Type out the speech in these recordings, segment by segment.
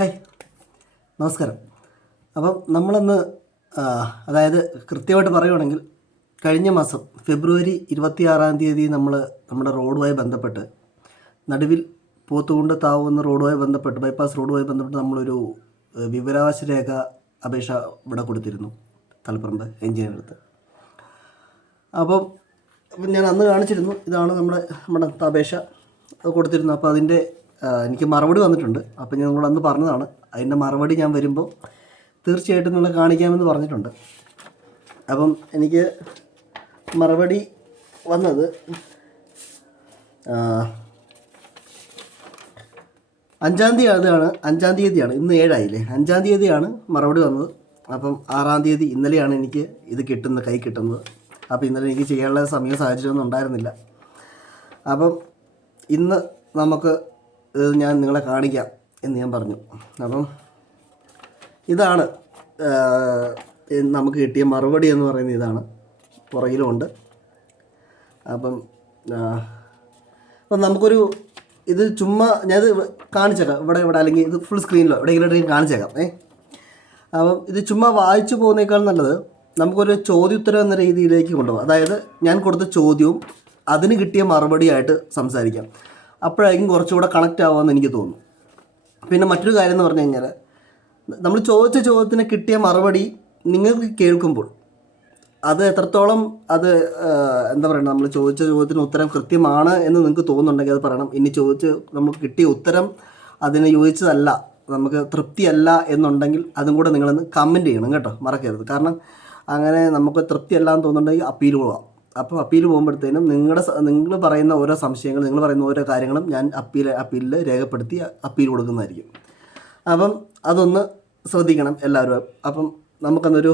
Hi, നമസ്കാരം. അപ്പം നമ്മളിന്ന് അതായത് കൃത്യമായിട്ട് പറയുകയാണെങ്കിൽ കഴിഞ്ഞ മാസം ഫെബ്രുവരി 26 നമ്മൾ നമ്മുടെ റോഡുമായി ബന്ധപ്പെട്ട് നടുവിൽ പോത്തുകൊണ്ട് താവുന്ന റോഡുമായി ബന്ധപ്പെട്ട് ബൈപ്പാസ് റോഡുമായി ബന്ധപ്പെട്ട് നമ്മളൊരു വിവരാവകാശ രേഖ അപേക്ഷ ഇവിടെ കൊടുത്തിരുന്നു തളിപ്പറമ്പ് എഞ്ചിനീയറടുത്ത്. അപ്പം ഞാൻ അന്ന് കാണിച്ചിരുന്നു, ഇതാണ് നമ്മുടെ അപേക്ഷ കൊടുത്തിരുന്നു. അപ്പോൾ അതിൻ്റെ എനിക്ക് മറുപടി വന്നിട്ടുണ്ട്. അപ്പോൾ ഞാൻ നിങ്ങളന്ന് പറഞ്ഞതാണ്, അതിൻ്റെ മറുപടി ഞാൻ വരുമ്പോൾ തീർച്ചയായിട്ടും നിങ്ങളെ കാണിക്കാമെന്ന് പറഞ്ഞിട്ടുണ്ട്. അപ്പം എനിക്ക് മറുപടി വന്നത് 5-ാം തീയതിയാണ്. ഇന്ന് 7 ആയില്ലേ, 5-ാം തീയതിയാണ് മറുപടി വന്നത്. അപ്പം 6-ാം തീയതി ഇന്നലെയാണ് എനിക്ക് ഇത് കൈ കിട്ടുന്നത്. അപ്പോൾ ഇന്നലെ എനിക്ക് ചെയ്യാനുള്ള സമയം സാഹചര്യമൊന്നും ഉണ്ടായിരുന്നില്ല. അപ്പം ഇന്ന് നമുക്ക് ഞാൻ നിങ്ങളെ കാണിക്കാം എന്ന് ഞാൻ പറഞ്ഞു. അപ്പം ഇതാണ് നമുക്ക് കിട്ടിയ മറുപടി എന്ന് പറയുന്നത്. ഇതാണ്, പുറകിലുമുണ്ട്. അപ്പം നമുക്കൊരു ഇത് ചുമ്മാ ഞാനിത് കാണിച്ചേക്കാം, ഇവിടെ അല്ലെങ്കിൽ ഇത് ഫുൾ സ്ക്രീനിലോ എവിടെയെങ്കിലും കാണിച്ചേക്കാം. അപ്പം ഇത് ചുമ്മാ വായിച്ചു പോകുന്നേക്കാൾ നല്ലത് നമുക്കൊരു ചോദ്യോത്തരം എന്ന രീതിയിലേക്ക് കൊണ്ടുപോകാം. അതായത് ഞാൻ കൊടുത്ത ചോദ്യവും അതിന് കിട്ടിയ മറുപടിയായിട്ട് സംസാരിക്കാം. അപ്പോഴായിരിക്കും കുറച്ചുകൂടെ കണക്റ്റ് ആവുമെന്ന് എനിക്ക് തോന്നുന്നു. പിന്നെ മറ്റൊരു കാര്യം എന്ന് പറഞ്ഞു കഴിഞ്ഞാൽ, നമ്മൾ ചോദിച്ച ചോദ്യത്തിന് കിട്ടിയ മറുപടി നിങ്ങൾക്ക് കേൾക്കുമ്പോൾ അത് എത്രത്തോളം എന്താ പറയുക, നമ്മൾ ചോദിച്ച ചോദ്യത്തിന് ഉത്തരം കൃത്യമാണ് എന്ന് നിങ്ങൾക്ക് തോന്നുന്നുണ്ടെങ്കിൽ അത് പറയണം. ഇനി നമുക്ക് കിട്ടിയ ഉത്തരം അതിന് യോജിച്ചതല്ല, നമുക്ക് തൃപ്തിയല്ല എന്നുണ്ടെങ്കിൽ അതും കൂടെ നിങ്ങളൊന്ന് കമൻറ്റ് ചെയ്യണം കേട്ടോ, മറക്കരുത്. കാരണം അങ്ങനെ നമുക്ക് തൃപ്തിയല്ല എന്ന് തോന്നുന്നുണ്ടെങ്കിൽ അപ്പീൽ പോകാം. അപ്പോൾ അപ്പീൽ പോകുമ്പോഴത്തേനും നിങ്ങൾ പറയുന്ന ഓരോ സംശയങ്ങൾ, നിങ്ങൾ പറയുന്ന ഓരോ കാര്യങ്ങളും ഞാൻ അപ്പീലിൽ രേഖപ്പെടുത്തി അപ്പീൽ കൊടുക്കുന്നതായിരിക്കും. അപ്പം അതൊന്ന് ശ്രദ്ധിക്കണം എല്ലാവരും. അപ്പം നമുക്കന്നൊരു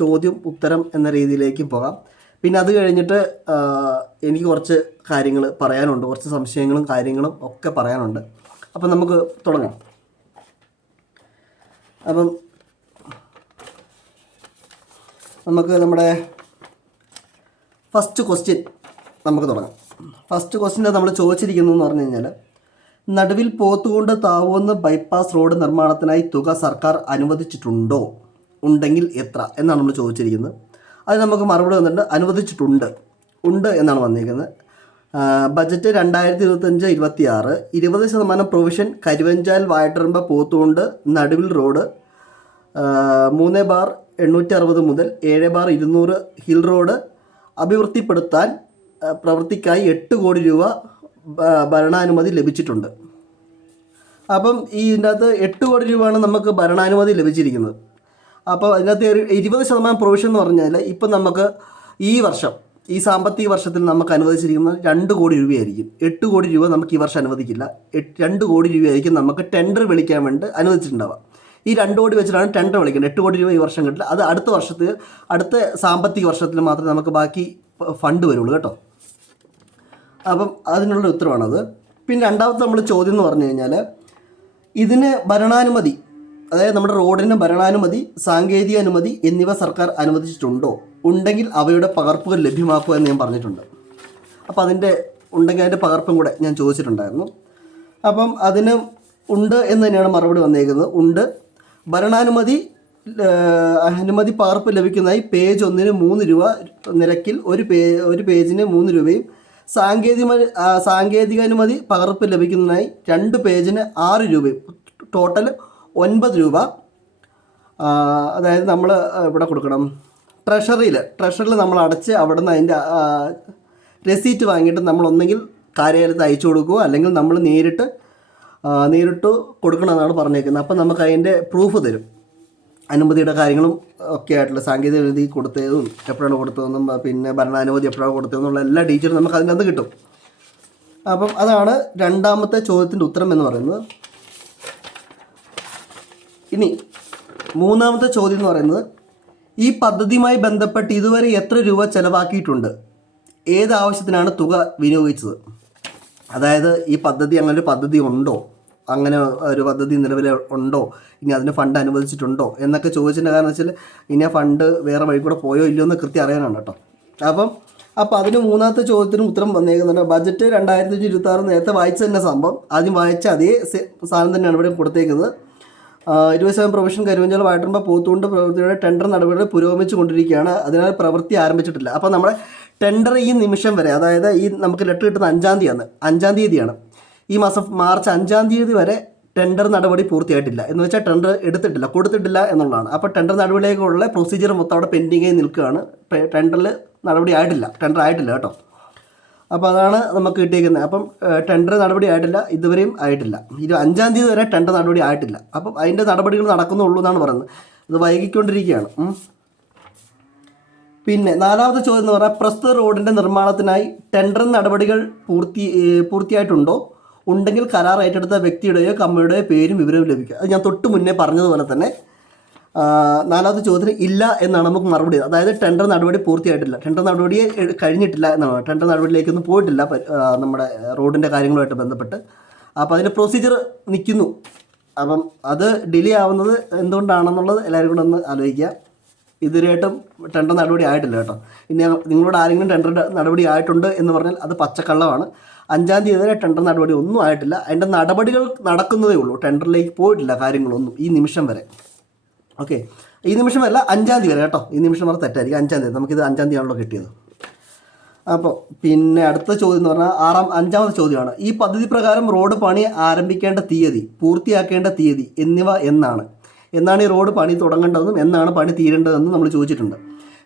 ചോദ്യം ഉത്തരം എന്ന രീതിയിലേക്ക് പോകാം. പിന്നെ അത് കഴിഞ്ഞിട്ട് എനിക്ക് കുറച്ച് കാര്യങ്ങൾ പറയാനുണ്ട്, കുറച്ച് സംശയങ്ങളും കാര്യങ്ങളും ഒക്കെ പറയാനുണ്ട്. അപ്പം നമുക്ക് തുടങ്ങാം. അപ്പം നമുക്ക് നമ്മുടെ ഫസ്റ്റ് ക്വസ്റ്റ്യൻ നമുക്ക് തുടങ്ങാം. ഫസ്റ്റ് ക്വസ്റ്റ്യൻ നമ്മൾ ചോദിച്ചിരിക്കുന്നതെന്ന് പറഞ്ഞു കഴിഞ്ഞാൽ, നടുവിൽ പോത്തുകൊണ്ട് താവുന്ന ബൈപ്പാസ് റോഡ് നിർമ്മാണത്തിനായി തുക സർക്കാർ അനുവദിച്ചിട്ടുണ്ടോ, ഉണ്ടെങ്കിൽ എത്ര എന്നാണ് നമ്മൾ ചോദിച്ചിരിക്കുന്നത്. അത് നമുക്ക് മറുപടി വന്നിട്ടുണ്ട്, ഉണ്ട് എന്നാണ് വന്നിരിക്കുന്നത്. ബജറ്റ് 2025-26 20% പ്രൊവിഷൻ കരുവഞ്ചാൽ വായട്ടറമ്പ പോത്തുകൊണ്ട് നടുവിൽ റോഡ് 3/860 മുതൽ 7/200 ഹിൽ റോഡ് അഭിവൃദ്ധിപ്പെടുത്താൻ പ്രവൃത്തിക്കായി 8 കോടി രൂപ ഭരണാനുമതി ലഭിച്ചിട്ടുണ്ട്. അപ്പം ഇതിൻ്റെ അകത്ത് 8 കോടി രൂപയാണ് നമുക്ക് ഭരണാനുമതി ലഭിച്ചിരിക്കുന്നത്. അപ്പോൾ അതിനകത്ത് 20% പ്രൊവിഷൻ എന്ന് പറഞ്ഞാൽ ഇപ്പം നമുക്ക് ഈ സാമ്പത്തിക വർഷത്തിൽ നമുക്ക് അനുവദിച്ചിരിക്കുന്നത് 2 കോടി രൂപയായിരിക്കും. 8 കോടി രൂപ നമുക്ക് ഈ വർഷം അനുവദിക്കില്ല. 2 കോടി രൂപയായിരിക്കും നമുക്ക് ടെൻഡർ വിളിക്കാൻ വേണ്ടി അനുവദിച്ചിട്ടുണ്ടാവുക. ഈ 2 കോടി വെച്ചിട്ടാണ് ടെൻഡർ വിളിക്കുന്നത്. 8 കോടി രൂപ ഈ വർഷം കിട്ടില്ല. അത് അടുത്ത സാമ്പത്തിക വർഷത്തിൽ മാത്രമേ നമുക്ക് ബാക്കി ഫണ്ട് വരുള്ളൂ കേട്ടോ. അപ്പം അതിനുള്ള ഉത്തരവാണത്. പിന്നെ രണ്ടാമത്തെ നമ്മൾ ചോദ്യം എന്ന് പറഞ്ഞു കഴിഞ്ഞാൽ, ഇതിന് ഭരണാനുമതി, അതായത് നമ്മുടെ റോഡിന് ഭരണാനുമതി, സാങ്കേതിക അനുമതി എന്നിവ സർക്കാർ അനുവദിച്ചിട്ടുണ്ടോ, ഉണ്ടെങ്കിൽ അവയുടെ പകർപ്പുകൾ ലഭ്യമാക്കുക എന്ന് ഞാൻ പറഞ്ഞിട്ടുണ്ട്. അപ്പോൾ ഉണ്ടെങ്കിൽ അതിൻ്റെ പകർപ്പും കൂടെ ഞാൻ ചോദിച്ചിട്ടുണ്ടായിരുന്നു. അപ്പം അതിന് ഉണ്ട് എന്ന് തന്നെയാണ് മറുപടി വന്നേക്കുന്നത്. ഉണ്ട്. ഭരണാനുമതി അനുമതി പകർപ്പ് ലഭിക്കുന്നതായി പേജ് 1-ന് 3 രൂപ നിരക്കിൽ ഒരു പേജിന് 3 രൂപയും സാങ്കേതിക അനുമതി പകർപ്പ് ലഭിക്കുന്നതിനായി 2 പേജിന് 6 രൂപയും ടോട്ടൽ 9 രൂപ. അതായത് നമ്മൾ ഇവിടെ കൊടുക്കണം, ട്രഷറിയിൽ നമ്മൾ അടച്ച് അവിടെ നിന്ന് അതിൻ്റെ റെസീറ്റ് വാങ്ങിയിട്ട് നമ്മളൊന്നെങ്കിൽ കാര്യാലയത്ത് അയച്ചു കൊടുക്കുകയോ അല്ലെങ്കിൽ നമ്മൾ നേരിട്ട് കൊടുക്കണമെന്നാണ് പറഞ്ഞേക്കുന്നത്. അപ്പം നമുക്ക് അതിൻ്റെ പ്രൂഫ് തരും, അനുമതിയുടെ കാര്യങ്ങളും ഒക്കെ ആയിട്ടുള്ള സാങ്കേതിക അനുമതി കൊടുത്തതും എപ്പോഴാണ് കൊടുത്തതെന്നും പിന്നെ ഭരണാനുമതി എപ്പോഴാണ് കൊടുത്തതെന്നുള്ള എല്ലാ ഡീറ്റെയിലും നമുക്ക് അതിനകത്ത് കിട്ടും. അപ്പം അതാണ് രണ്ടാമത്തെ ചോദ്യത്തിൻ്റെ ഉത്തരം എന്ന് പറയുന്നത്. ഇനി മൂന്നാമത്തെ ചോദ്യം എന്ന് പറയുന്നത്, ഈ പദ്ധതിയുമായി ബന്ധപ്പെട്ട് ഇതുവരെ എത്ര രൂപ ചെലവാക്കിയിട്ടുണ്ട്, ഏത് ആവശ്യത്തിനാണ് തുക വിനിയോഗിച്ചത്. അതായത് ഈ പദ്ധതി, അങ്ങനെ ഒരു പദ്ധതി ഉണ്ടോ, അങ്ങനെ ഒരു പദ്ധതി നിലവിൽ ഉണ്ടോ, ഇനി അതിന് ഫണ്ട് അനുവദിച്ചിട്ടുണ്ടോ എന്നൊക്കെ ചോദിച്ചതിൻ്റെ കാരണം വെച്ചാൽ ഇനി ആ ഫണ്ട് വേറെ വഴി കൂടെ പോയോ ഇല്ലയോ എന്ന് കൃത്യം അറിയാനാണ് കേട്ടോ. അപ്പോൾ അതിന് മൂന്നാമത്തെ ചോദ്യത്തിന് ഉത്തരം വന്നേക്കുന്നുണ്ട്. ബജറ്റ് 2026 നേരത്തെ വായിച്ച തന്നെ സംഭവം, ആദ്യം വായിച്ച അതേ സാധനം തന്നെയാണ് ഇവിടെ കൊടുത്തേക്കുന്നത്. 27 പ്രൊവിഷൻ കരുവഞ്ചാൽ വാഴത്തുമ്പ പോത്തുകൊണ്ട് പ്രവൃത്തിയുടെ ടെൻഡർ നടപടികൾ പുരോഗമിച്ചു കൊണ്ടിരിക്കുകയാണ്. അതിനാൽ പ്രവൃത്തി ആരംഭിച്ചിട്ടില്ല. അപ്പോൾ നമ്മുടെ ടെൻഡർ ഈ നിമിഷം വരെ, അതായത് ഈ നമുക്ക് ലെറ്റർ കിട്ടുന്ന 5-ാം തീയതിയാണ്. ഈ മാസം മാർച്ച് 5-ാം തീയതി വരെ ടെൻഡർ നടപടി പൂർത്തിയായിട്ടില്ല. എന്ന് വെച്ചാൽ ടെൻഡർ എടുത്തിട്ടില്ല, കൊടുത്തിട്ടില്ല എന്നുള്ളതാണ്. അപ്പോൾ ടെൻഡർ നടപടിയിലേക്കുള്ള പ്രൊസീജിയർ മൊത്തം അവിടെ പെൻഡിങ്ങായി നിൽക്കുകയാണ്. ടെൻഡറിൽ നടപടി ആയിട്ടില്ല, ടെൻഡർ ആയിട്ടില്ല കേട്ടോ. അപ്പോൾ അതാണ് നമുക്ക് കിട്ടിയിരിക്കുന്നത്. അപ്പം ടെൻഡർ നടപടി ആയിട്ടില്ല, ഇതുവരെയും ആയിട്ടില്ല. 5-ാം തീയതി വരെ ടെൻഡർ നടപടി ആയിട്ടില്ല. അപ്പം അതിൻ്റെ നടപടികൾ നടക്കുന്നുള്ളൂ എന്നാണ് പറയുന്നത്. ഇത് വൈകിക്കൊണ്ടിരിക്കുകയാണ്. പിന്നെ 4ാമത്തെ ചോദ്യം എന്ന് പറഞ്ഞാൽ പ്രസ്തുത റോഡിൻ്റെ നിർമ്മാണത്തിനായി ടെൻഡർ നടപടികൾ പൂർത്തിയായിട്ടുണ്ടോ? ഉണ്ടെങ്കിൽ കരാർ ഏറ്റെടുത്ത വ്യക്തിയുടെയോ കമ്പനിയുടെയോ പേരും വിവരവും ലഭിക്കുക. അത് ഞാൻ തൊട്ട് മുന്നേ പറഞ്ഞതുപോലെ തന്നെ 4ാമത്തെ ചോദ്യത്തിന് ഇല്ല എന്നാണ് നമുക്ക് മറുപടി. അതായത് ടെൻഡർ നടപടി പൂർത്തിയായിട്ടില്ല, ടെൻഡർ നടപടിയെ കഴിഞ്ഞിട്ടില്ല എന്നാണ്. ടെൻഡർ നടപടിയിലേക്കൊന്നും പോയിട്ടില്ല നമ്മുടെ റോഡിൻ്റെ കാര്യങ്ങളുമായിട്ട് ബന്ധപ്പെട്ട്. അപ്പോൾ അതിൻ്റെ പ്രൊസീജിയർ നിൽക്കുന്നു. അപ്പം അത് ഡിലേ ആവുന്നത് എന്തുകൊണ്ടാണെന്നുള്ളത് എല്ലാവരും കൂടെ ഒന്ന് ആലോചിക്കുക. ഇതുവരെയായിട്ടും ടെൻഡർ നടപടി ആയിട്ടില്ല കേട്ടോ. ഇനി നിങ്ങളോട് ആരെങ്കിലും ടെൻഡർ നടപടി ആയിട്ടുണ്ട് എന്ന് പറഞ്ഞാൽ അത് പച്ചക്കള്ളമാണ്. 5-ാം തീയതി വരെ ടെൻഡർ നടപടി ഒന്നും ആയിട്ടില്ല. അതിൻ്റെ നടപടികൾ നടക്കുന്നതേ ഉള്ളൂ, ടെൻഡറിലേക്ക് പോയിട്ടില്ല കാര്യങ്ങളൊന്നും ഈ നിമിഷം വരെ. ഓക്കെ, ഈ നിമിഷമല്ല 5-ാം തീയതി വരെ കേട്ടോ. ഈ നിമിഷം വരെ തെറ്റായിരിക്കും. 5-ാം തീയതി, നമുക്കിത് 5-ാം തീയതിയാണല്ലോ കിട്ടിയത്. അപ്പോൾ പിന്നെ അടുത്ത ചോദ്യം എന്ന് പറഞ്ഞാൽ 5-ാമത്തെ ചോദ്യമാണ്. ഈ പദ്ധതി പ്രകാരം റോഡ് പണി ആരംഭിക്കേണ്ട തീയതി, പൂർത്തിയാക്കേണ്ട തീയതി എന്നിവ എന്നാണ് ഈ റോഡ് പണി തുടങ്ങേണ്ടതെന്നും എന്നാണ് പണി തീരേണ്ടതെന്നും നമ്മൾ ചോദിച്ചിട്ടുണ്ട്.